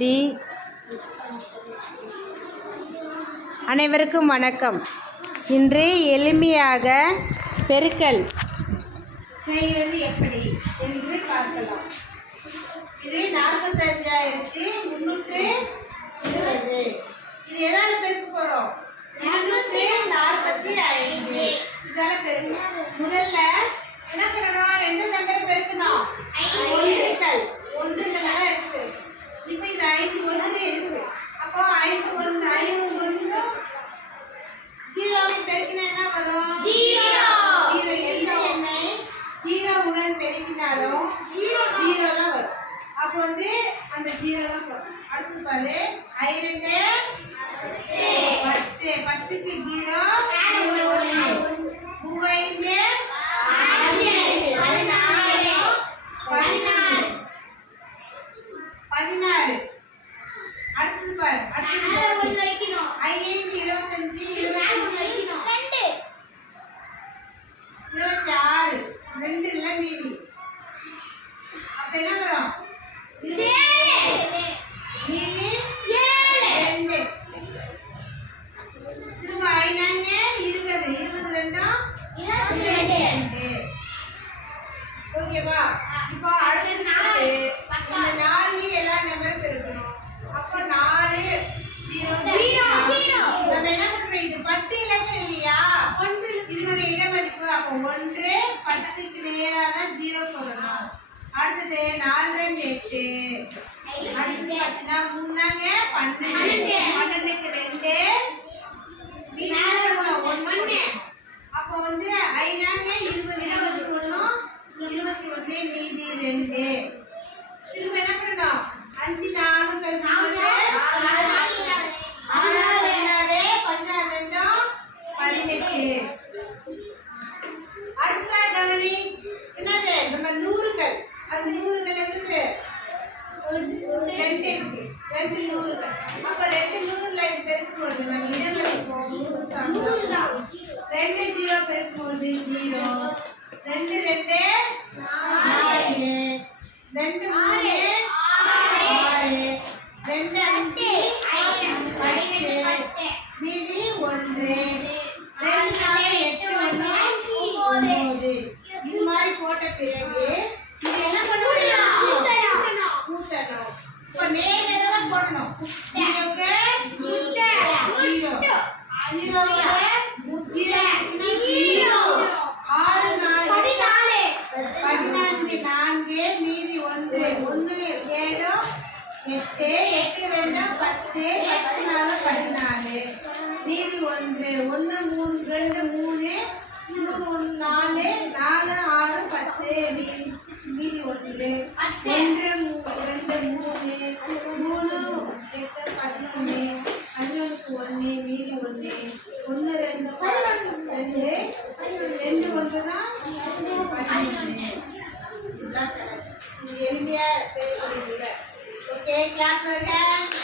தி அனைவருக்கும் வணக்கம். இன்று எளிமையாக பெருக்கல் செய்வது எப்படி என்று பார்க்கலாம். இது நாற்பத்தஞ்சாயிரத்தி முந்நூற்று இருபது. இது எதாவது பெருக்க போகிறோம் இருநூற்றி நாற்பத்தி ஐந்து. இதால பெருக்கணும். முதல்ல என்ன பண்ணணும்? எந்த நம்பர் பெருக்கணும் ஒன்றுகள் ஒன்றுகள் இருக்கு இப்போ இது ஐந்து ஒன்று இருக்கு அப்போ ஐந்து ஒன்று ஐந்து ஒன்று ஜீரோவை பெருக்கினா என்ன வரும் ஜீரோ. ஜீரோ எந்த எண்ணை ஜீரோவுடன் பெருக்கினாலும் ஜீரோ தான் வரும். அப்போ வந்து அந்த ஜீரோ தான் வரும். அடுத்து பாரு ஐ ரெண்டு பத்து. பத்துக்கு ஜீரோ மூவைந்து பதினாறு. அடுத்தது பாரு அடுத்தது ஐந்து இருபத்தஞ்சு இருபத்தஞ்சு இருபத்தி ஆறு ரெண்டு இல்லை மீதி அப்ப என்ன வரும் மீதி ரெண்டு திரும்ப ஐநாங்க இருபது இருபது ரெண்டும் ரெண்டு ஓகேவா இப்போ அடுத்தது நாலு இந்த நாலு எல்லா நம்பரும் பெருக்கணும் அப்போ நாலு ஜீரோ ஜீரோ, ஜீரோ. நம்ம என்ன பண்றோம் இது பத்து இலக்கம் இல்லையா இதனுடைய இடமதிப்பு அப்போ ஒன்று பத்துக்கு நேராக தான் ஜீரோ போடணும் அடுத்தது நாலு ரெண்டு எட்டு. அடுத்தது பார்த்தீங்கன்னா மூணாங்க பன்னெண்டு. பன்னெண்டு. பன்னெண்டுக்கு ரெண்டு. மீதி என்ன பண்ணணும்? ஒண்ணு. அப்போ வந்து ஐநாங்க இருபது இருபத்தி ஒன்றும் இருபத்தி ஒன்று மீதி ரெண்டு. திரும்ப என்ன பண்ணணும்? அஞ்சு நாலு பெருமாள் ஆறு பதினாறு பதினாறு ரெண்டும் பதினெட்டு. அடுத்த கவனி. என்னது? நம்ம நூறுகள். அது நூறுகள் இருக்கு ரெண்டு இருக்கு ரெண்டு நூறுகள் அப்ப ரெண்டு நூறுல இது பெருக்கும் பொழுது நம்ம நூறு சாப்பிடலாம் ரெண்டு ஜீரோ பெருக்கும் பொழுது ஜீரோ. ரெண்டு ரெண்டு நாலு. ரெண்டு மூணு ஆறு. ரெண்டு அஞ்சு. பத்து. மீதி ஒன்று. ரெண்டு. நாலு. எட்டு ஒன்று ஒன்பது. இது மாதிரி போட்ட பிறகு இது என்ன பண்ணணும் கூட்டணும் இப்போ நேர நாலு பதினான்கு நான்கு மீதி ஒன்று ஒன்று ஏழு எட்டு எட்டு ரெண்டு பத்து பத்து நாலு பதினாலு மீதி ஒன்று ஒன்று மூணு ரெண்டு மூணு மூணு நாலு நாலு ஆறு பத்து மீதி மீதி ஒன்று ரெண்டு மூணு மூணு ओके क्या प्रोग्राम